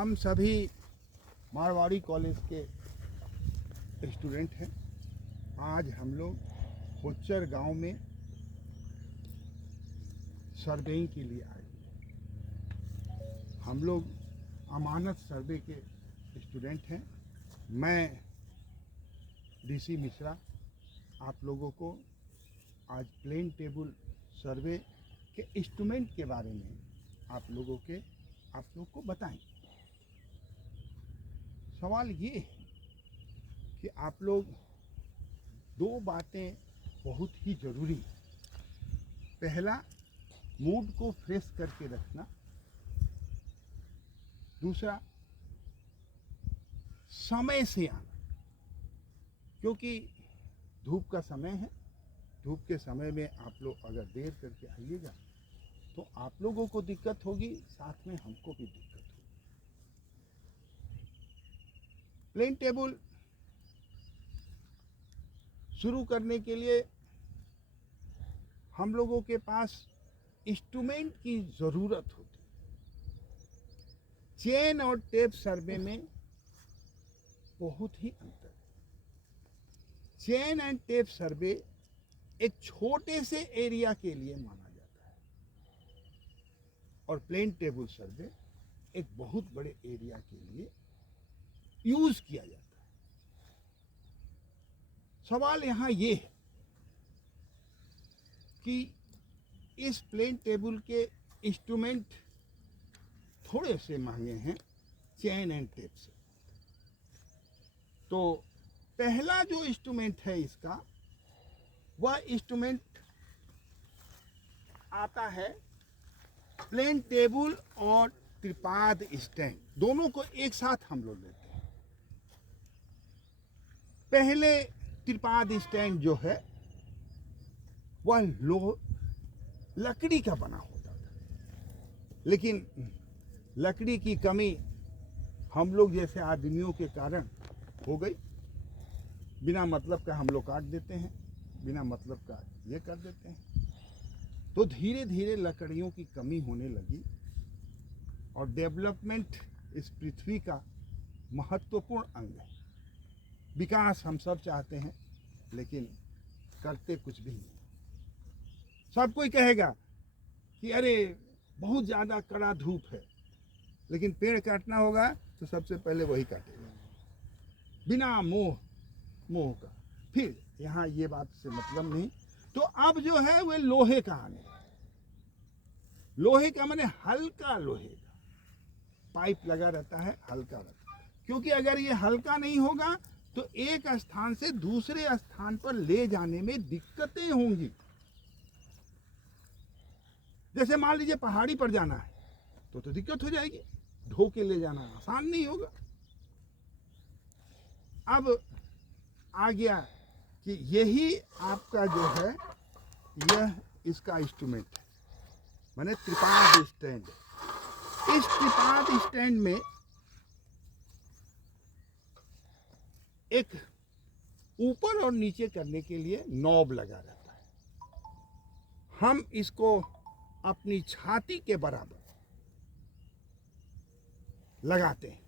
हम सभी मारवाड़ी कॉलेज के स्टूडेंट हैं। आज हम लोग होचर गांव में सर्वेइंग के लिए आए। हम लोग अमानत सर्वे के स्टूडेंट हैं। मैं डीसी मिश्रा आप लोगों को आज प्लेन टेबल सर्वे के इंस्ट्रूमेंट के बारे में आप लोग को बताएं। सवाल ये है कि आप लोग दो बातें बहुत ही ज़रूरी है। पहला, मूड को फ्रेश करके रखना। दूसरा, समय से आना, क्योंकि धूप का समय है। धूप के समय में आप लोग अगर देर करके आइएगा तो आप लोगों को दिक्कत होगी, साथ में हमको भी दिक्कत होगी। प्लेन टेबल शुरू करने के लिए हम लोगों के पास इंस्ट्रूमेंट की ज़रूरत होती है। चेन और टेप सर्वे में बहुत ही अंतर है। चेन एंड टेप सर्वे एक छोटे से एरिया के लिए माना जाता है और प्लेन टेबल सर्वे एक बहुत बड़े एरिया के लिए यूज किया जाता है। सवाल यहाँ ये है कि इस प्लेन टेबल के इंस्ट्रूमेंट थोड़े से महंगे हैं चेन एंड टेप से। तो पहला जो इंस्ट्रूमेंट है इसका, वह इंस्ट्रूमेंट आता है प्लेन टेबल और त्रिपाद स्टैंड, दोनों को एक साथ हम लोग लेते हैं। पहले त्रिपाद स्टैंड जो है वह लकड़ी का बना होता था, लेकिन लकड़ी की कमी हम लोग जैसे आदमियों के कारण हो गई। बिना मतलब का हम लोग काट देते हैं, बिना मतलब का ये कर देते हैं। तो धीरे धीरे लकड़ियों की कमी होने लगी और डेवलपमेंट इस पृथ्वी का महत्वपूर्ण अंग है। विकास हम सब चाहते हैं, लेकिन करते कुछ भी नहीं। सब कोई कहेगा कि अरे बहुत ज़्यादा कड़ा धूप है, लेकिन पेड़ काटना होगा तो सबसे पहले वही काटेगा, बिना मोह का। फिर यहाँ ये बात से मतलब नहीं। तो अब जो है वो लोहे का आने, लोहे का माने हल्का लोहे का पाइप लगा रहता है, हल्का रहता है। क्योंकि अगर ये हल्का नहीं होगा तो एक स्थान से दूसरे स्थान पर ले जाने में दिक्कतें होंगी। जैसे मान लीजिए पहाड़ी पर जाना है तो दिक्कत हो जाएगी, ढो के ले जाना आसान नहीं होगा। अब आ गया कि यही आपका जो है यह इसका इंस्ट्रूमेंट है, माने त्रिपाद स्टैंड। इस त्रिपाद स्टैंड में एक ऊपर और नीचे करने के लिए नॉब लगा रहता है। हम इसको अपनी छाती के बराबर लगाते हैं,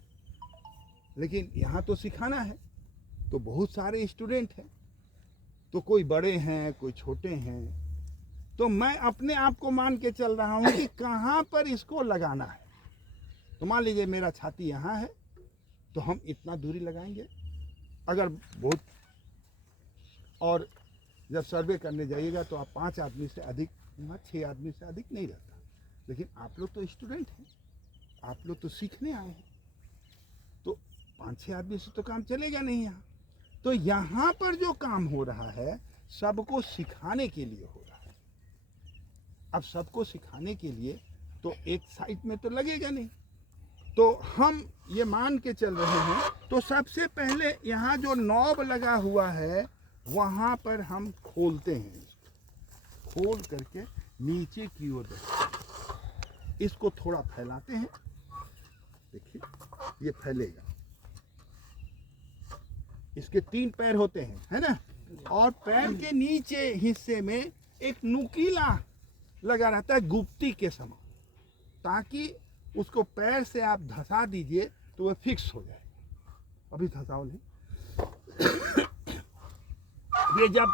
लेकिन यहाँ तो सिखाना है तो बहुत सारे स्टूडेंट हैं, तो कोई बड़े हैं कोई छोटे हैं। तो मैं अपने आप को मान के चल रहा हूँ कि कहाँ पर इसको लगाना है। तो मान लीजिए मेरा छाती यहाँ है तो हम इतना दूरी लगाएंगे। अगर बहुत, और जब सर्वे करने जाइएगा तो आप 5 आदमी से अधिक, 6 आदमी से अधिक नहीं रहता। लेकिन आप लोग तो स्टूडेंट हैं, आप लोग तो सीखने आए हैं, तो 5-6 आदमी से तो काम चलेगा नहीं यहाँ। तो यहाँ पर जो काम हो रहा है सबको सिखाने के लिए हो रहा है। अब सबको सिखाने के लिए तो एक साइड में तो लगेगा नहीं, तो हम ये मान के चल रहे हैं। तो सबसे पहले यहाँ जो नॉब लगा हुआ है वहाँ पर हम खोलते हैं, खोल करके नीचे की ओर इसको थोड़ा फैलाते हैं। देखिए ये फैलेगा। इसके 3 पैर होते हैं, है ना, और पैर के नीचे हिस्से में एक नुकीला लगा रहता है गुप्ती के समान, ताकि उसको पैर से आप धंसा दीजिए तो वह फिक्स हो जाएगा। अभी धंसाओ नहीं। ये जब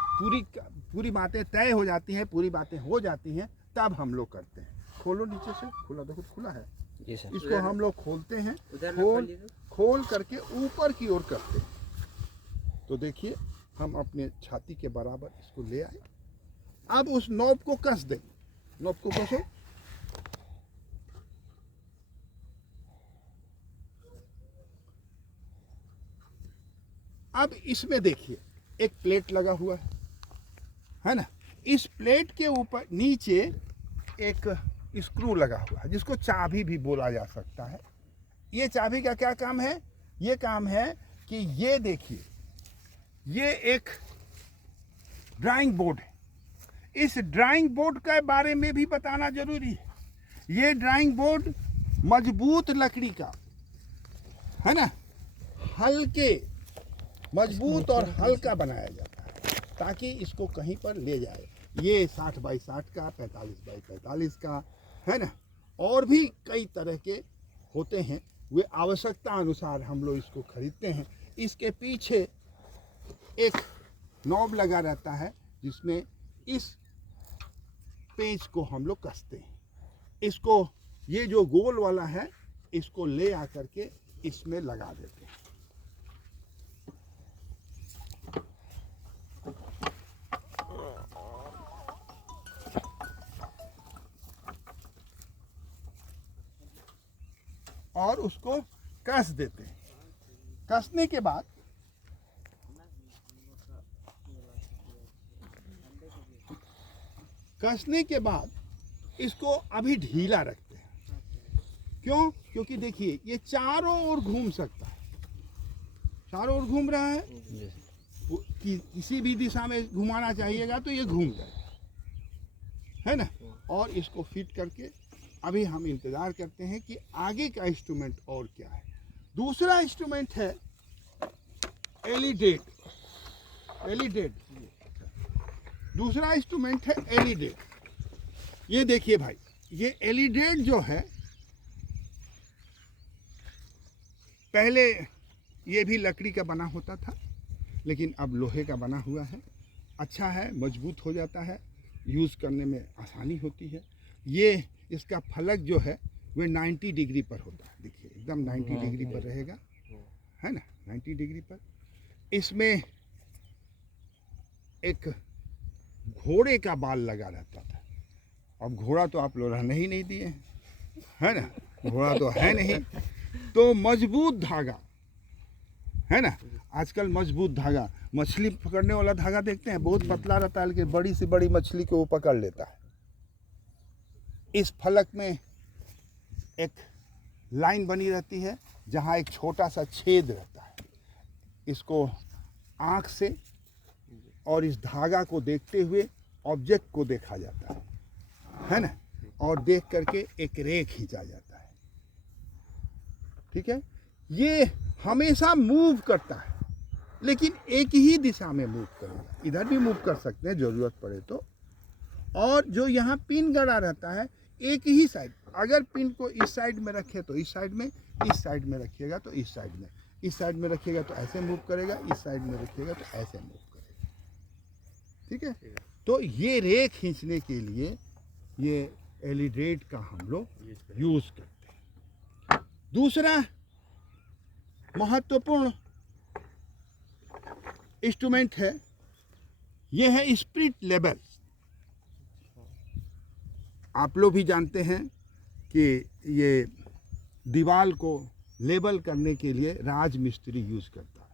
पूरी बातें तय हो जाती हैं, पूरी बातें हो जाती हैं, तब हम लोग करते हैं। खोलो नीचे से, खुला देखो, खुला है जी सर। इसको हम लोग खोलते हैं, खोल करके ऊपर की ओर करते हैं। तो देखिए हम अपने छाती के बराबर इसको ले आए। अब उस नॉब को कस देंगे, नॉब को कसो। अब इसमें देखिए एक प्लेट लगा हुआ है ना। इस प्लेट के ऊपर नीचे एक स्क्रू लगा हुआ है जिसको चाबी भी बोला जा सकता है। ये चाबी का क्या काम है? ये काम है कि ये देखिए, ये एक ड्राइंग बोर्ड है। इस ड्राइंग बोर्ड के बारे में भी बताना जरूरी है। ये ड्राइंग बोर्ड मजबूत लकड़ी का है ना, हल्के, मजबूत और हल्का बनाया जाता है ताकि इसको कहीं पर ले जाए। ये 60 बाई 60 का, 45 बाई 45 का है ना, और भी कई तरह के होते हैं। वे आवश्यकता अनुसार हम लोग इसको खरीदते हैं। इसके पीछे एक नॉब लगा रहता है जिसमें इस पेंच को हम लोग कसते हैं। इसको, ये जो गोल वाला है, इसको ले आकर के इसमें लगा देते हैं। और उसको कस देते हैं। कसने के बाद इसको अभी ढीला रखते हैं। क्यों? क्योंकि देखिए ये चारों ओर घूम सकता है, चारों ओर घूम रहा है। किसी भी दिशा में घुमाना चाहिएगा तो ये घूम जाएगा, है ना। और इसको फिट करके अभी हम इंतज़ार करते हैं कि आगे का इंस्ट्रूमेंट और क्या है। दूसरा इंस्ट्रूमेंट है एलिडेट। दूसरा इंस्ट्रूमेंट है एलिडेट। ये देखिए भाई, ये एलिडेट जो है, पहले ये भी लकड़ी का बना होता था, लेकिन अब लोहे का बना हुआ है। अच्छा है, मजबूत हो जाता है, यूज़ करने में आसानी होती है। ये इसका फलक जो है वह 90 डिग्री पर होता है। देखिए एकदम 90 डिग्री पर रहेगा, है ना, 90 डिग्री पर। इसमें एक घोड़े का बाल लगा रहता था। अब घोड़ा तो आप लोग रहने ही नहीं दिए हैं, है ना, घोड़ा तो है नहीं। तो मजबूत धागा, है ना, आजकल मजबूत धागा, मछली पकड़ने वाला धागा देखते हैं, बहुत पतला रहता है लेकिन बड़ी से बड़ी मछली को वो पकड़ लेता है। इस फलक में एक लाइन बनी रहती है जहाँ एक छोटा सा छेद रहता है। इसको आँख से और इस धागा को देखते हुए ऑब्जेक्ट को देखा जाता है ना, और देख करके एक रेख खींचा जाता है। ठीक है, ये हमेशा मूव करता है लेकिन एक ही दिशा में मूव करेगा। इधर भी मूव कर सकते हैं ज़रूरत पड़े तो। और जो यहाँ पिन गड़ा रहता है एक ही साइड, अगर पिन को इस साइड में रखे तो इस साइड में, इस साइड में रखिएगा तो इस साइड में, इस साइड में रखिएगा तो ऐसे मूव करेगा, इस साइड में रखिएगा तो ऐसे मूव करेगा। ठीक है, तो ये रेख खींचने के लिए ये एलिडेट का हम लोग यूज़ करते हैं। दूसरा महत्वपूर्ण इंस्ट्रूमेंट है, ये है स्पिरिट लेवल। आप लोग भी जानते हैं कि ये दीवार को लेबल करने के लिए राजमिस्त्री यूज़ करता है।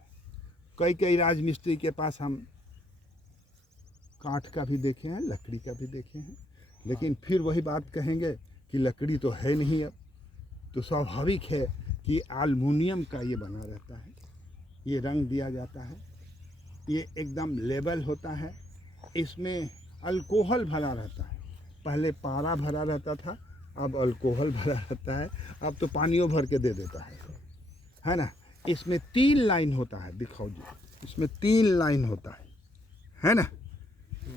कई राजमिस्त्री के पास हम काठ का भी देखे हैं, लकड़ी का भी देखे हैं, लेकिन फिर वही बात कहेंगे कि लकड़ी तो है नहीं। अब तो स्वाभाविक है कि एल्युमिनियम का ये बना रहता है, ये रंग दिया जाता है, ये एकदम लेबल होता है। इसमें अल्कोहल भरा रहता है। पहले पारा भरा रहता था, अब अल्कोहल भरा रहता है, अब तो पानियों भर के दे देता है ना। इसमें 3 लाइन होता है, दिखाओ जी, इसमें 3 लाइन होता है ना।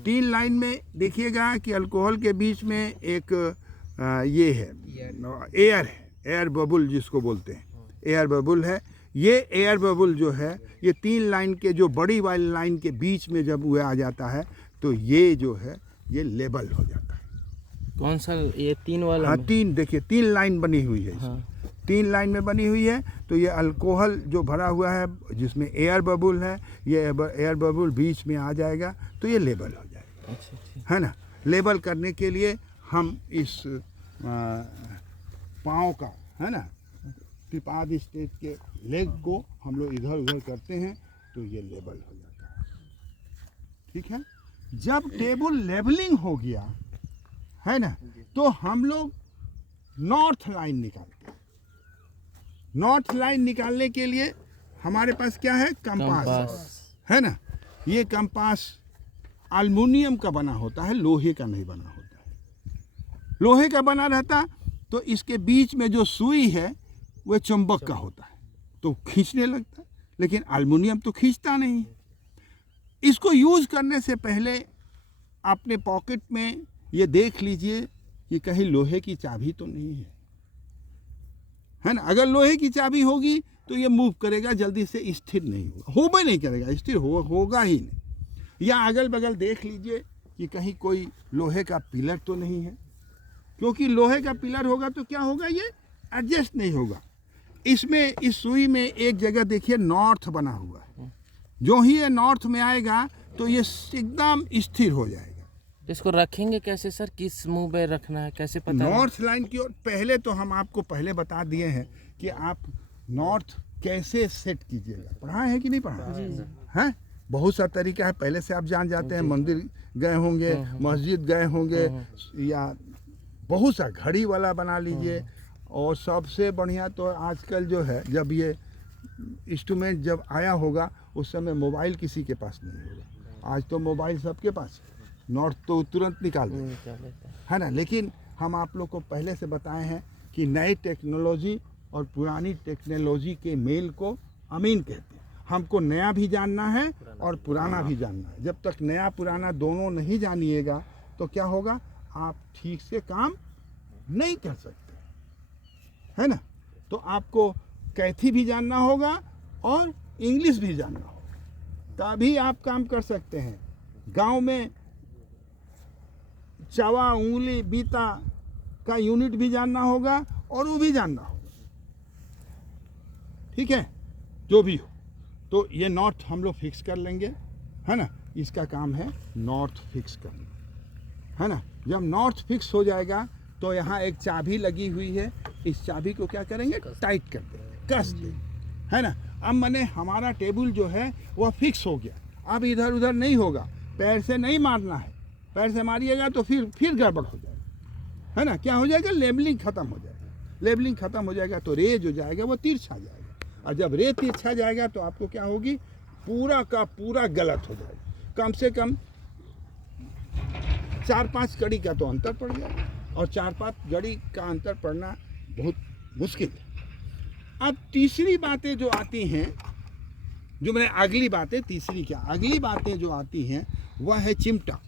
3 लाइन में देखिएगा कि अल्कोहल के बीच में एक ये है, एयर है, एयर बबल जिसको बोलते हैं, एयर बबल है। ये एयर बबल जो है ये 3 लाइन के जो बड़ी वाली लाइन के बीच में जब वह आ जाता है तो ये जो है ये लेबल हो जाता है। कौन सा? ये 3 वाला? हाँ 3, देखिए 3 लाइन बनी हुई है। हाँ। 3 लाइन में बनी हुई है। तो ये अल्कोहल जो भरा हुआ है जिसमें एयर बबल है, ये एयर बबल बीच में आ जाएगा तो ये लेबल हो जाएगा। अच्छा। है ना। लेबल करने के लिए हम इस पाँव का, है ना, त्रिपाद स्टेज के लेग को हम लोग इधर उधर करते हैं तो ये लेबल हो जाता है। ठीक है। जब टेबल लेबलिंग हो गया है ना, तो हम लोग नॉर्थ लाइन निकालते हैं। नॉर्थ लाइन निकालने के लिए हमारे पास क्या है? कंपास है ना। ये कंपास एल्युमिनियम का बना होता है, लोहे का नहीं बना होता है। लोहे का बना रहता तो इसके बीच में जो सुई है वह चुंबक का होता है तो खींचने लगता है, लेकिन एल्युमिनियम तो खींचता नहीं। इसको यूज करने से पहले अपने पॉकेट में ये देख लीजिए कि कहीं लोहे की चाबी तो नहीं है ना। अगर लोहे की चाबी होगी तो ये मूव करेगा, जल्दी से स्थिर नहीं होगा, होबे नहीं करेगा, स्थिर होगा ही नहीं। या अगल बगल देख लीजिए कि कहीं कोई लोहे का पिलर तो नहीं है, क्योंकि लोहे का पिलर होगा तो क्या होगा, ये एडजस्ट नहीं होगा। इसमें इस सुई में एक जगह देखिए नॉर्थ बना हुआ है। जो ही ये नॉर्थ में आएगा तो ये एकदम स्थिर हो जाएगा। इसको रखेंगे कैसे सर? किस मुंह पे रखना है, कैसे पता? नॉर्थ लाइन की ओर पहले तो हम आपको पहले बता दिए हैं कि आप नॉर्थ कैसे सेट कीजिएगा। पढ़ा है कि नहीं पढ़ा है? बहुत सा तरीका है, पहले से आप जान जाते हैं। मंदिर गए होंगे, मस्जिद गए होंगे, या बहुत सा घड़ी वाला बना लीजिए। और सबसे बढ़िया तो आजकल जो है, जब ये इंस्ट्रूमेंट जब आया होगा उस समय मोबाइल किसी के पास नहीं होगा। आज तो मोबाइल सबके पास है, नॉर्थ तो तुरंत निकाल देता है ना। लेकिन हम आप लोग को पहले से बताए हैं कि नई टेक्नोलॉजी और पुरानी टेक्नोलॉजी के मेल को अमीन कहते हैं। हमको नया भी जानना है और पुराना भी जानना है। जब तक नया पुराना दोनों नहीं जानिएगा तो क्या होगा, आप ठीक से काम नहीं कर सकते, है ना। तो आपको कैथी भी जानना होगा और इंग्लिश भी जानना होगा, तभी आप काम कर सकते हैं। गांव में चवा, उंगली, बीता का यूनिट भी जानना होगा और वो भी जानना होगा। ठीक है, जो भी हो। तो ये नॉर्थ हम लोग फिक्स कर लेंगे, है ना। इसका काम है नॉर्थ फिक्स करना, है ना। जब नॉर्थ फिक्स हो जाएगा तो यहाँ एक चाबी लगी हुई है, इस चाबी को क्या करेंगे, टाइट कर देंगे, कस देंगे, है ना। अब मैंने हमारा टेबल जो है वह फिक्स हो गया। अब इधर उधर नहीं होगा, पैर से नहीं मारना है। पैर से मारिएगा तो फिर गड़बड़ हो जाएगा, है ना। क्या हो जाएगा, लेबलिंग खत्म हो जाएगा। लेबलिंग खत्म हो जाएगा तो रे जो जाएगा वो तिरछा जाएगा, और जब रे तिरछा जाएगा तो आपको क्या होगी, पूरा का पूरा गलत हो जाएगा। कम से कम 4-5 कड़ी का तो अंतर पड़ जाएगा, और 4-5 कड़ी का अंतर पड़ना बहुत मुश्किल है। अब तीसरी बातें जो आती हैं, जो मैंने अगली बातें, तीसरी क्या, अगली बातें जो आती हैं वह है चिमटा,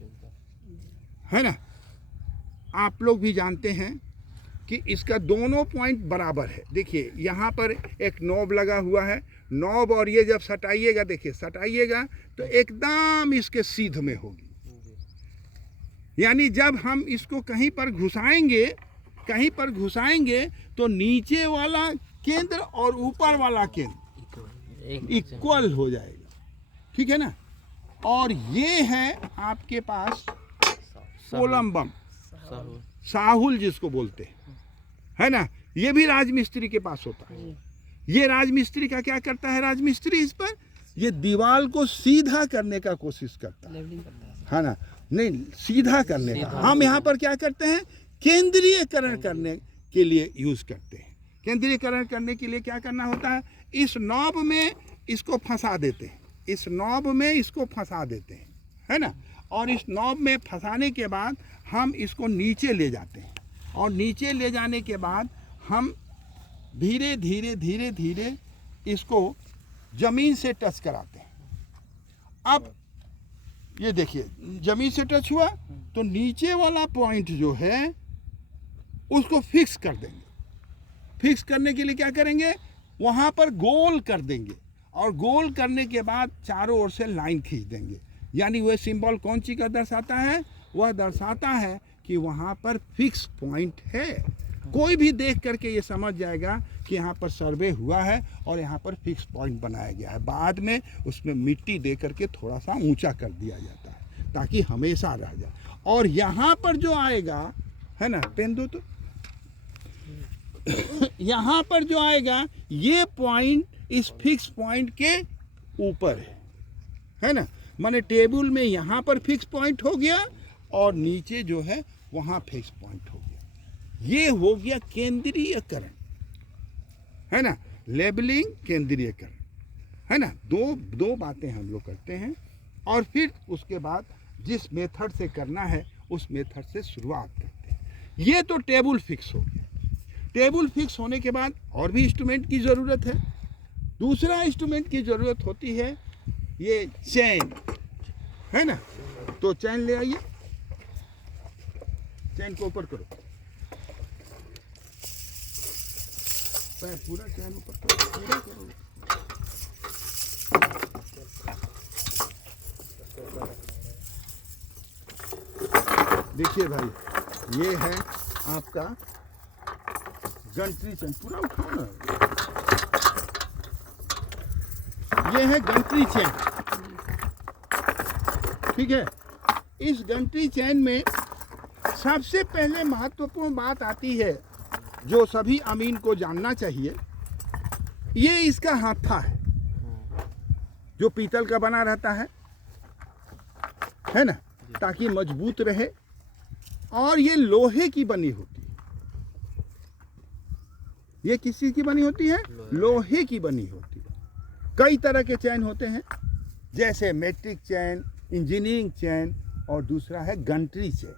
है ना। आप लोग भी जानते हैं कि इसका दोनों पॉइंट बराबर है। देखिए यहाँ पर एक नॉब लगा हुआ है, नॉब, और ये जब सटाइएगा, देखिए सटाइएगा तो एकदम इसके सीध में होगी। यानी जब हम इसको कहीं पर घुसाएंगे तो नीचे वाला केंद्र और ऊपर वाला केंद्र इक्वल हो जाएगा, ठीक है ना। और ये है आपके पास कोलम्बम, साहुल जिसको बोलते हैं, है ना। ये भी राजमिस्त्री के पास होता है। ये राजमिस्त्री का क्या करता है, राजमिस्त्री इस पर ये दीवार को सीधा करने का कोशिश करता है ना। नहीं, सीधा करने का। हम यहाँ पर क्या करते हैं, केंद्रीयकरण करने के लिए यूज करते हैं। केंद्रीयकरण करने के लिए क्या करना होता है, इस नॉब में इसको फंसा देते हैं, इस नॉब में इसको फंसा देते हैं, है ना। और इस नॉब में फंसाने के बाद हम इसको नीचे ले जाते हैं, और नीचे ले जाने के बाद हम धीरे धीरे इसको जमीन से टच कराते हैं। अब ये देखिए जमीन से टच हुआ तो नीचे वाला पॉइंट जो है उसको फिक्स कर देंगे, फिक्स करने के लिए क्या करेंगे, वहाँ पर गोल कर देंगे और गोल करने के बाद चारों ओर से लाइन खींच देंगे। यानी वह सिंबल कौन सी का दर्शाता है, वह दर्शाता है कि वहाँ पर फिक्स पॉइंट है। कोई भी देख करके ये समझ जाएगा कि यहाँ पर सर्वे हुआ है और यहाँ पर फिक्स पॉइंट बनाया गया है। बाद में उसमें मिट्टी दे करके थोड़ा सा ऊंचा कर दिया जाता है ताकि हमेशा रह जाए। और यहाँ पर जो आएगा, है ना, पेन दो तो, यहाँ पर जो आएगा ये पॉइंट इस फिक्स पॉइंट के ऊपर है ना, माने टेबल में यहाँ पर फिक्स पॉइंट हो गया और नीचे जो है वहाँ फिक्स पॉइंट हो गया। ये हो गया केंद्रीयकरण, है ना, लेबलिंग, केंद्रीयकरण, है ना। दो बातें हम लोग करते हैं और फिर उसके बाद जिस मेथड से करना है उस मेथड से शुरुआत करते हैं। ये तो टेबल फिक्स हो गया। टेबल फिक्स होने के बाद और भी इंस्ट्रूमेंट की ज़रूरत है। दूसरा इंस्ट्रूमेंट की ज़रूरत होती है ये चैन, है ना। तो चैन ले आइए, चैन को ऊपर करो, पैर पूरा चैन ऊपर करो, पूरा करो। देखिए भाई, ये है आपका गंट्री चैन, पूरा उठाओ ना। ये है गंट्री चैन, ठीक है। इस गंट्री चैन में सबसे पहले महत्वपूर्ण बात आती है जो सभी अमीन को जानना चाहिए। ये इसका हाथा है जो पीतल का बना रहता है ना, ताकि मजबूत रहे। और ये लोहे की बनी होती है। ये किस चीज की बनी होती है, लोहे की बनी होती है। कई तरह के चैन होते हैं, जैसे मैट्रिक चैन, इंजीनियरिंग चैन और दूसरा है गंट्री चैन।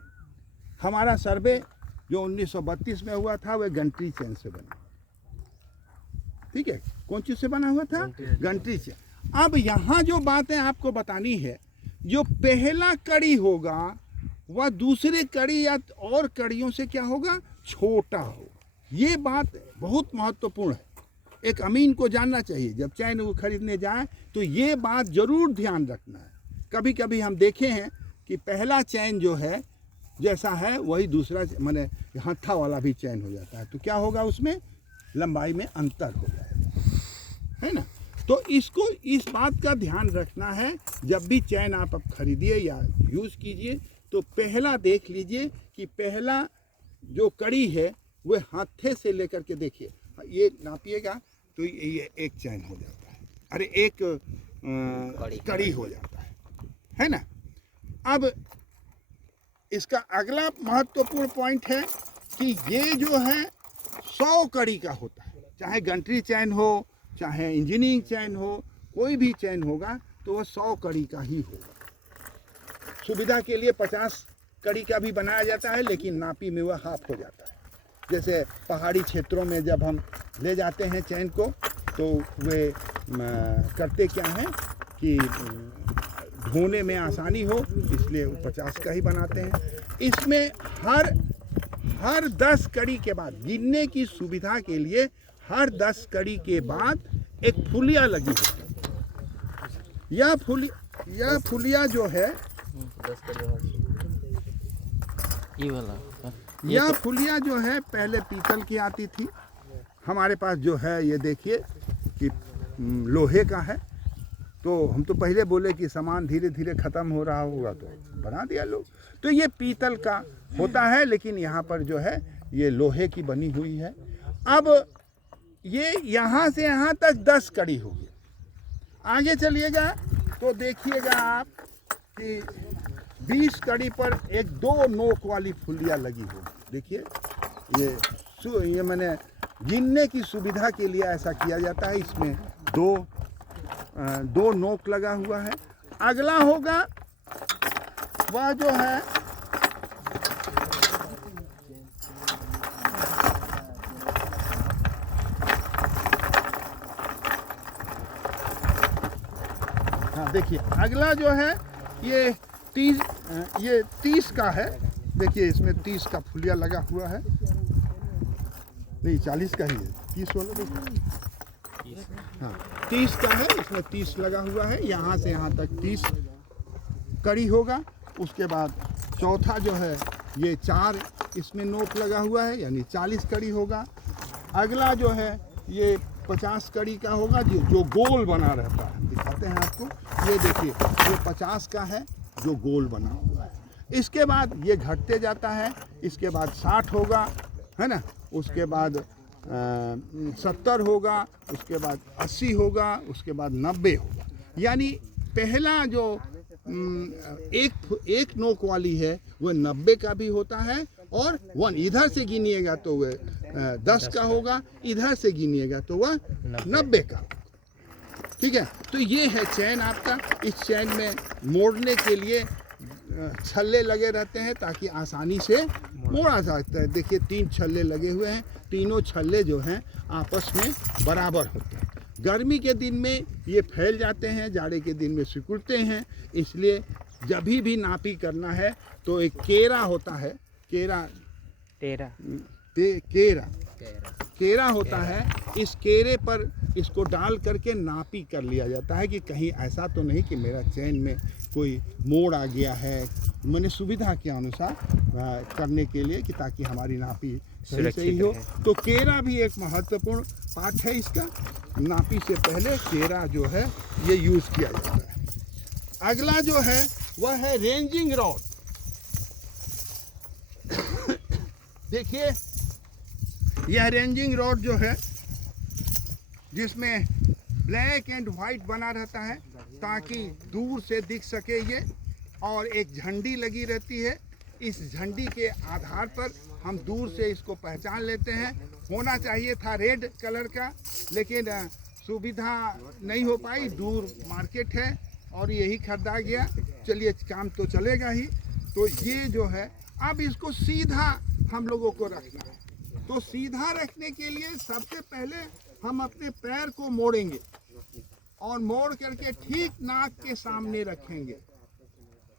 हमारा सर्वे जो 1932 में हुआ था वह गंट्री चैन से बना, ठीक है। कौन चीज से बना हुआ था, गंट्री चैन। अब यहाँ जो बातें आपको बतानी है, जो पहला कड़ी होगा वह दूसरे कड़ी या और कड़ियों से क्या होगा, छोटा होगा। ये बात बहुत महत्वपूर्ण है, एक अमीन को जानना चाहिए। जब चैन वो खरीदने जाए तो ये बात जरूर ध्यान रखना है। कभी कभी हम देखे हैं कि पहला चैन जो है जैसा है वही दूसरा माने हत्था वाला भी चैन हो जाता है, तो क्या होगा, उसमें लंबाई में अंतर हो जाएगा, है ना। तो इसको, इस बात का ध्यान रखना है। जब भी चैन आप अब खरीदिए या यूज़ कीजिए तो पहला देख लीजिए कि पहला जो कड़ी है वह हाथे से लेकर के देखिए, ये नापिएगा तो ये एक चैन हो जाता है, अरे एक कड़ी हो जाता है ना। अब इसका अगला महत्वपूर्ण पॉइंट है कि ये जो है 100 कड़ी का होता है। चाहे गंट्री चैन हो, चाहे इंजीनियरिंग चैन हो, कोई भी चैन होगा तो वह 100 कड़ी का ही होगा। सुविधा के लिए 50 कड़ी का भी बनाया जाता है, लेकिन नापी में वह हाफ हो जाता है। जैसे पहाड़ी क्षेत्रों में जब हम ले जाते हैं चैन को तो वे करते क्या हैं कि ढोने में आसानी हो, इसलिए 50 का ही बनाते हैं। इसमें हर 10 कड़ी के बाद, गिनने की सुविधा के लिए हर 10 कड़ी के बाद एक फुलिया लगी होती है। यह फुलिया जो है, यह फुलिया जो है पहले पीतल की आती थी। हमारे पास जो है ये देखिए कि लोहे का है। तो हम तो पहले बोले कि सामान धीरे धीरे ख़त्म हो रहा होगा तो बना दिया लोग। तो ये पीतल का होता है, लेकिन यहाँ पर जो है ये लोहे की बनी हुई है। अब ये यहाँ से यहाँ तक 10 कड़ी होगी। आगे चलिएगा तो देखिएगा आप कि 20 कड़ी पर एक 2 नोक वाली फुलिया लगी होगी। देखिए ये मैंने गिनने की सुविधा के लिए ऐसा किया जाता है। इसमें दो नोक लगा हुआ है। अगला होगा वह जो है हाँ, देखिए अगला जो है ये 30 का है। देखिए इसमें 30 का फुलिया लगा हुआ है। नहीं 40 का ही है, 30 वाला देखो। हाँ 30 का है, इसमें 30 लगा हुआ है, यहाँ से यहाँ तक 30 कड़ी होगा। उसके बाद चौथा जो है ये 4 इसमें नोक लगा हुआ है, यानी 40 कड़ी होगा। अगला जो है ये 50 कड़ी का होगा, जो गोल बना रहता है, दिखाते हैं आपको। ये देखिए ये 50 का है जो गोल बना हुआ है। इसके बाद ये घटते जाता है, इसके बाद 60 होगा, है ना, उसके बाद 70 होगा, उसके बाद 80 होगा, उसके बाद 90 होगा। यानी पहला जो एक नोक वाली है वह 90 का भी होता है, और 1 इधर से गिनिएगा तो वह 10 का होगा, इधर से गिनिएगा तो वह 90 का होगा। ठीक है, तो ये है चैन आपका। इस चैन में मोड़ने के लिए छल्ले लगे रहते हैं ताकि आसानी से मोड़ा जाता है। देखिए 3 छल्ले लगे हुए हैं, तीनों छल्ले जो हैं आपस में बराबर होते हैं। गर्मी के दिन में ये फैल जाते हैं, जाड़े के दिन में सिकुड़ते हैं, इसलिए जब भी नापी करना है तो एक केरा होता है, केरा होता है, इस केरे पर इसको डाल करके नापी कर लिया जाता है कि कहीं ऐसा तो नहीं कि मेरा चैन में कोई मोड़ आ गया है, मैंने सुविधा के अनुसार करने के लिए कि ताकि हमारी नापी सही हो। तो केरा भी एक महत्वपूर्ण पार्ट है इसका। नापी से पहले केरा जो है ये यूज़ किया जाता है। अगला जो है वह है रेंजिंग रॉड। देखिए यह रेंजिंग रॉड जो है जिसमें ब्लैक एंड वाइट बना रहता है ताकि दूर से दिख सके ये, और एक झंडी लगी रहती है। इस झंडी के आधार पर हम दूर से इसको पहचान लेते हैं। होना चाहिए था रेड कलर का, लेकिन सुविधा नहीं हो पाई, दूर मार्केट है और यही खरीदा गया। चलिए काम तो चलेगा ही। तो ये जो है अब इसको सीधा हम लोगों को रखना है। तो सीधा रखने के लिए सबसे पहले हम अपने पैर को मोड़ेंगे और मोड़ करके ठीक नाक के सामने रखेंगे,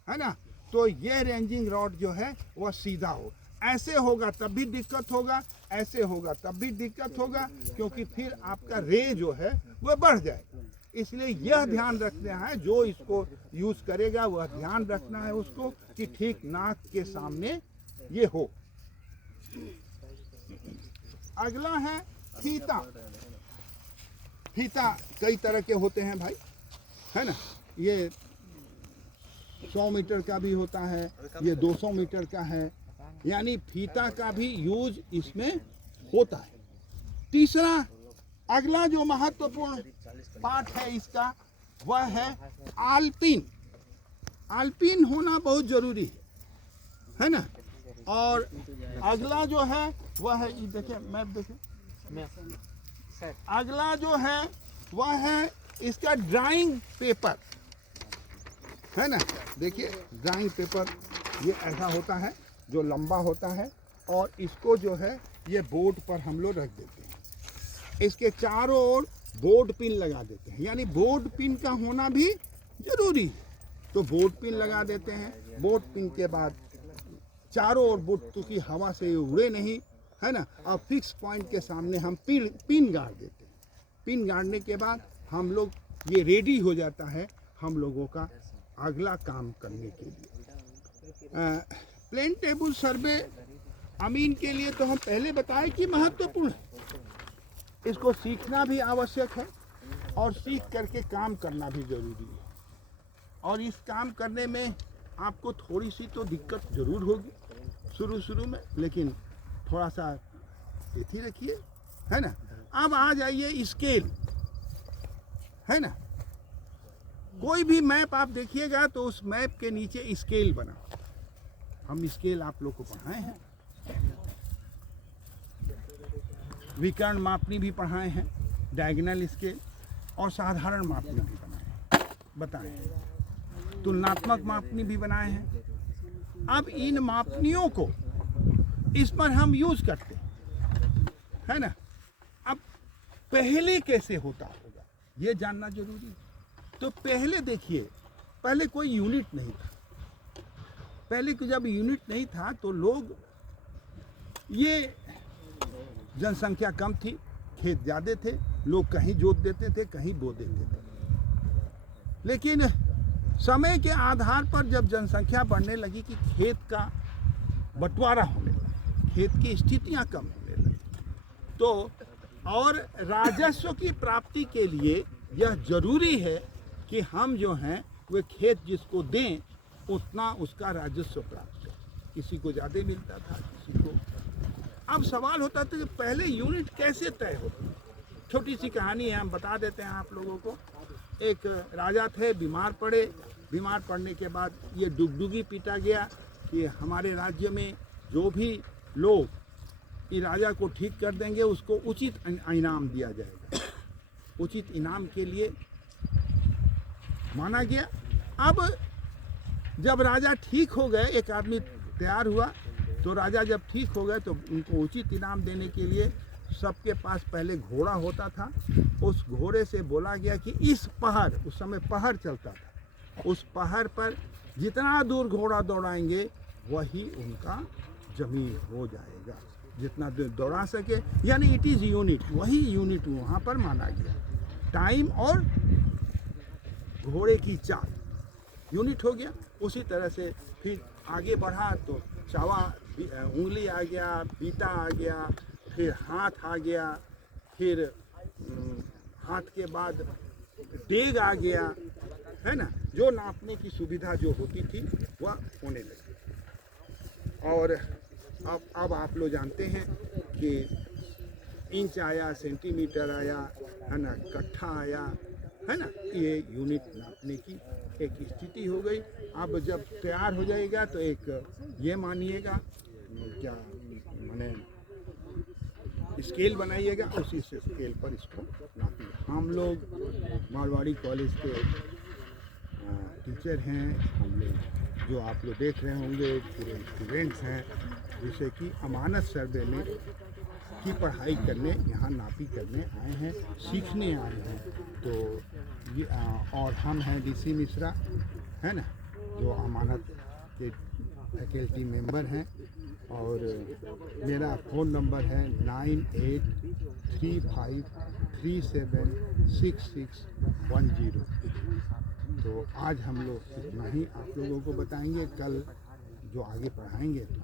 है ना। तो ये रेंजिंग रॉड जो है वह सीधा हो। ऐसे होगा तब भी दिक्कत होगा, ऐसे होगा तब भी दिक्कत होगा, क्योंकि फिर आपका रे जो है वह बढ़ जाएगा। इसलिए यह ध्यान रखना है, जो इसको यूज़ करेगा वह ध्यान रखना है उसको कि ठीक नाक के सामने ये हो। अगला है फीता। फीता कई तरह के होते हैं भाई, है ना। ये 100 मीटर का भी होता है, ये 200 मीटर का है, यानी फीता का भी यूज इसमें होता है। तीसरा अगला जो महत्वपूर्ण पार्ट है इसका वह है आलपिन। आलपिन होना बहुत जरूरी है ना। और अगला जो है वह है, ये देखिए मैप देखिए, अगला जो है वह है इसका ड्राइंग पेपर, है ना। देखिए ड्राइंग पेपर ये ऐसा होता है जो लंबा होता है, और इसको जो है ये बोर्ड पर हम लोग रख देते हैं। इसके चारों ओर बोर्ड पिन लगा देते हैं, यानी बोर्ड पिन का होना भी जरूरी है। तो बोर्ड पिन लगा देते हैं। बोर्ड पिन के बाद चारों ओर बोर्ड, क्योंकि हवा से ये उड़े नहीं, है ना। और फिक्स पॉइंट के सामने हम पिन गाड़ देते हैं। पिन गाड़ने के बाद हम लोग ये रेडी हो जाता है हम लोगों का अगला काम करने के लिए। प्लेन टेबल सर्वे अमीन के लिए तो हम पहले बताए कि महत्वपूर्ण है। इसको सीखना भी आवश्यक है और सीख करके काम करना भी जरूरी है। और इस काम करने में आपको थोड़ी सी तो दिक्कत जरूर होगी शुरू में, लेकिन थोड़ा सा ही रखिए, है ना। अब आ जाइए स्केल, है ना। कोई भी मैप आप देखिएगा तो उस मैप के नीचे स्केल बना। हम स्केल आप लोग को पढ़ाए हैं, विकर्ण मापनी भी पढ़ाए हैं, डायगोनल स्केल और साधारण मापनी भी बताए हैं, तुलनात्मक मापनी भी बनाए हैं। अब इन मापनियों को इस पर हम यूज करते हैं, है ना। अब पहले कैसे होता होगा ये जानना जरूरी है। तो पहले देखिए, पहले कोई यूनिट नहीं था। पहले जब यूनिट नहीं था तो लोग ये जनसंख्या कम थी, खेत ज़्यादा थे, लोग कहीं जोत देते थे, कहीं बो देते थे। लेकिन समय के आधार पर जब जनसंख्या बढ़ने लगी कि खेत का बंटवारा होने लगा, खेत की स्थितियां कम होने लगी, तो और राजस्व की प्राप्ति के लिए यह जरूरी है कि हम जो हैं वे खेत जिसको दें उतना उसका राजस्व प्राप्त करें। किसी को ज़्यादा मिलता था, किसी को। अब सवाल होता था कि पहले यूनिट कैसे तय होती। छोटी सी कहानी है, हम बता देते हैं आप लोगों को। एक राजा थे, बीमार पड़े। बीमार पड़ने के बाद ये डुगडुगी पीटा गया कि हमारे राज्य में जो भी लोग इस राजा को ठीक कर देंगे उसको उचित इनाम दिया जाएगा। उचित इनाम के लिए माना गया। अब जब राजा ठीक हो गए, एक आदमी तैयार हुआ, तो राजा जब ठीक हो गए तो उनको उचित इनाम देने के लिए सबके पास पहले घोड़ा होता था। उस घोड़े से बोला गया कि इस पहाड़, उस समय पहाड़ चलता था, उस पहाड़ पर जितना दूर घोड़ा दौड़ाएंगे वही उनका जमीन हो जाएगा, जितना दूर दौड़ा सके। यानी इट इज़ यूनिट, वही यूनिट वहाँ पर माना गया। टाइम और घोड़े की चाल यूनिट हो गया। उसी तरह से फिर आगे बढ़ा तो चावा उंगली आ गया, बीता आ गया, फिर हाथ आ गया, फिर हाथ के बाद डेग आ गया, है ना। जो नापने की सुविधा जो होती थी वह होने लगी। और अब आप लोग जानते हैं कि इंच आया, सेंटीमीटर आया, है ना, कट्ठा आया, है ना। ये यूनिट नापने की एक स्थिति हो गई। अब जब तैयार हो जाएगा तो एक ये मानिएगा, क्या माने, स्केल बनाइएगा, उसी से स्केल पर इसको नापिएगा। हम लोग मारवाड़ी कॉलेज के टीचर हैं, हम लोग जो आप लोग देख रहे होंगे पूरे स्टूडेंट्स हैं, जैसे कि अमानत सर्वे में की पढ़ाई करने यहाँ नापी करने आए हैं, सीखने आए हैं। तो ये और हम हैं डीसी मिश्रा, है ना, जो अमानत के फैकल्टी मेंबर हैं। और मेरा फ़ोन नंबर है 9835376610। तो आज हम लोग इतना ही आप लोगों को बताएंगे। कल जो आगे पढ़ाएंगे तो